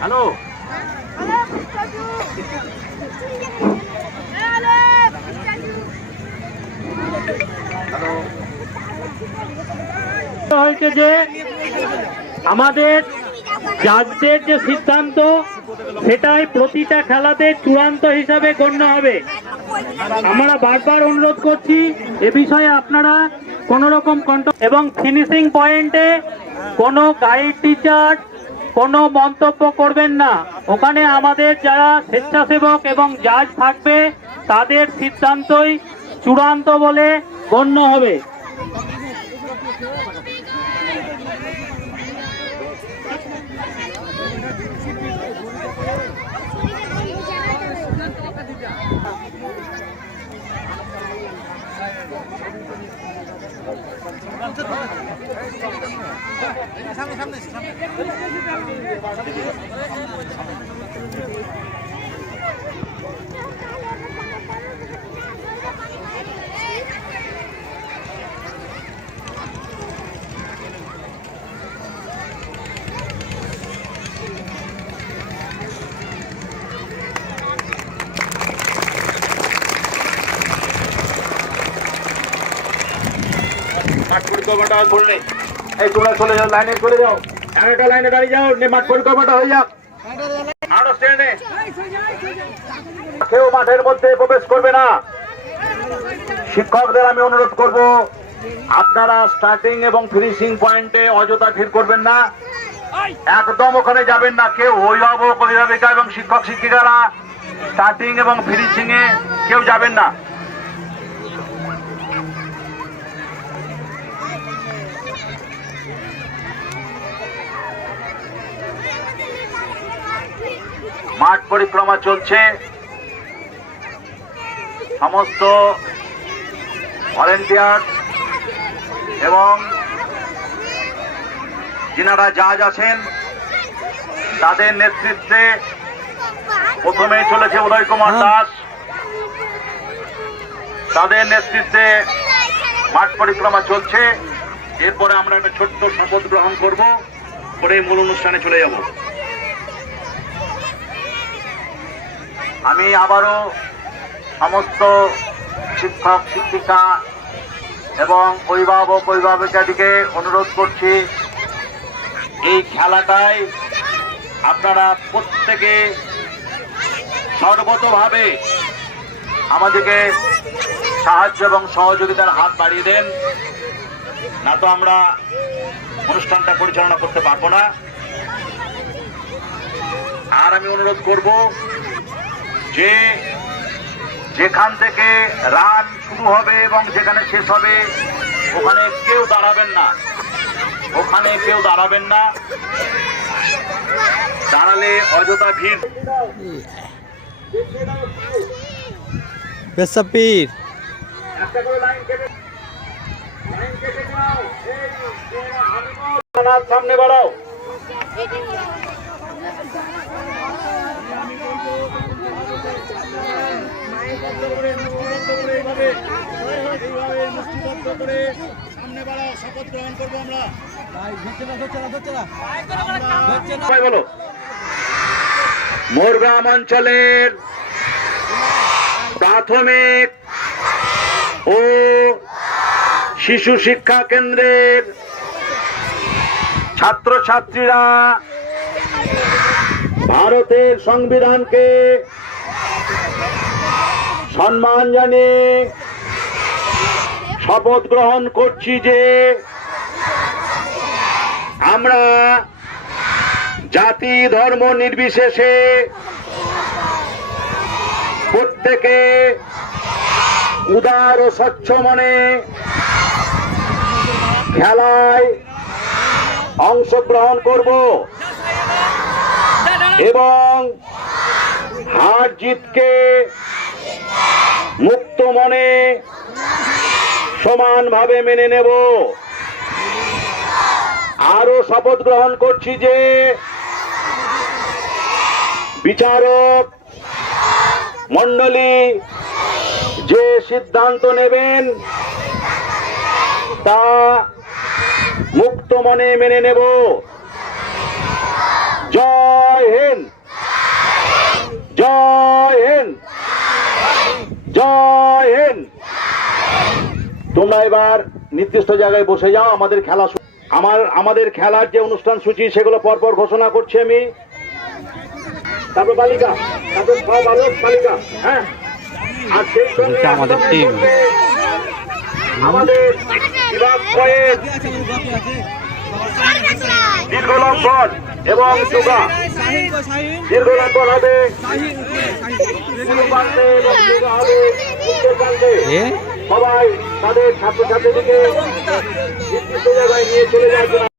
Hello, হয়েছে যে আমাদের জাজদের যে সিদ্ধান্ত সেটাই প্রতিটা খেলাতে চূড়ান্ত হিসাবে গণ্য হবে। আমরা বারবার অনুরোধ করছি এ বিষয়ে আপনারা কোন রকম এবং ফিনিশিং পয়েন্টে কোনো গাইড টিচার কোনো মন্তব্য করবেন না। ওখানে আমাদের যারা স্বেচ্ছাসেবক এবং জাজ থাকবে তাদের সিদ্ধান্তই চূড়ান্ত বলে গণ্য হবে। পরিকল্পনাটা বললে এই তোমরা চলে যাও, লাইনে চলে যাও, একটা লাইনে দাঁড়িয়ে যাও, মাঠ পরিকল্পনাটা হয়ে যাক। আরো স্ট্যান্ডে কেউ মাঠের মধ্যে প্রবেশ করবে না। শিক্ষকদের আমি অনুরোধ করব আপনারা স্টার্টিং এবং ফিনিশিং পয়েন্টে অযথা ভিড় করবেন না, একদম ওখানে যাবেন না। কেউ অভিভাবক অভিভাবিকা এবং শিক্ষক শিক্ষিকারা স্টার্টিং এবং ফিনিশিং এ কেউ যাবেন না। মাঠ পরিক্রমা চলছে, সমস্ত ভলেন্টিয়ার এবং যিনারা জাজ আছেন তাদের নেতৃত্বে প্রথমে চলেছে উদয় কুমার দাস, তাদের নেতৃত্বে মাঠ পরিক্রমা চলছে। এরপরে আমরা একটা ছোট্ট শপথ গ্রহণ করব, করে মূল অনুষ্ঠানে চলে যাব। আমি আবারও সমস্ত শিক্ষক শিক্ষিকা এবং অভিভাবক অভিভাবিকাদিকে অনুরোধ করছি এই খেলাটায় আপনারা প্রত্যেকে সর্বতভাবে আমাদেরকে সাহায্য এবং সহযোগিতার হাত বাড়িয়ে দেন, না তো আমরা অনুষ্ঠানটা পরিচালনা করতে পারবো না। আর আমি অনুরোধ করব যে যেখান থেকে রান শুরু হবে এবং যেখানে শেষ হবে ওখানে কেউ দাঁড়াবেন না, ওখানে কেউ দাঁড়াবেন না, দাঁড়ালে অযথা ভিড়। বেসাপীর একটা করে লাইন কেটে যাও, সামনে বাড়াও। শপথ গ্রহণ করবো আমরা। বলো, মোরগ্রাম অঞ্চলের প্রাথমিক ও শিশু শিক্ষা কেন্দ্রের ছাত্রছাত্রীরা ভারতের সংবিধানকে সম্মান জানিয়ে শপথ গ্রহণ করছি যে আমরা জাতি ধর্ম নির্বিশেষে প্রত্যেকে উদার ও স্বচ্ছ মনে খেলায় অংশগ্রহণ করব এবং হার জিতকে মুক্ত মনে সমানভাবে মেনে নেব। আরো শপথ গ্রহণ করছি যে বিচারক মণ্ডলী যে সিদ্ধান্ত নেবেন তা মুক্ত মনে মেনে নেব। জয় হিন্দ, জয় হিন্দ, জয় হিন্দ। তোমরা এবার নির্দিষ্ট জায়গায় বসে যাও। আমাদের খেলার যে অনুষ্ঠান সূচি সেগুলো পরপর ঘোষণা করছি আমি। তারপর বালিকা, তারপর বালক বালিকা, হ্যাঁ। আর সেই সঙ্গে আমাদের টিম, আমাদের বিভাগ কয়েক দীর্ঘলম্বন এবং চুগা। দীর্ঘলম্বন হবে পূর্ব প্রান্তে এবং চুগা হবে উত্তর প্রান্তে। সবাই তাদের ছাত্রছাত্রীদেরকে নির্দিষ্ট জায়গায় নিয়ে চলে যাওয়ার জন্য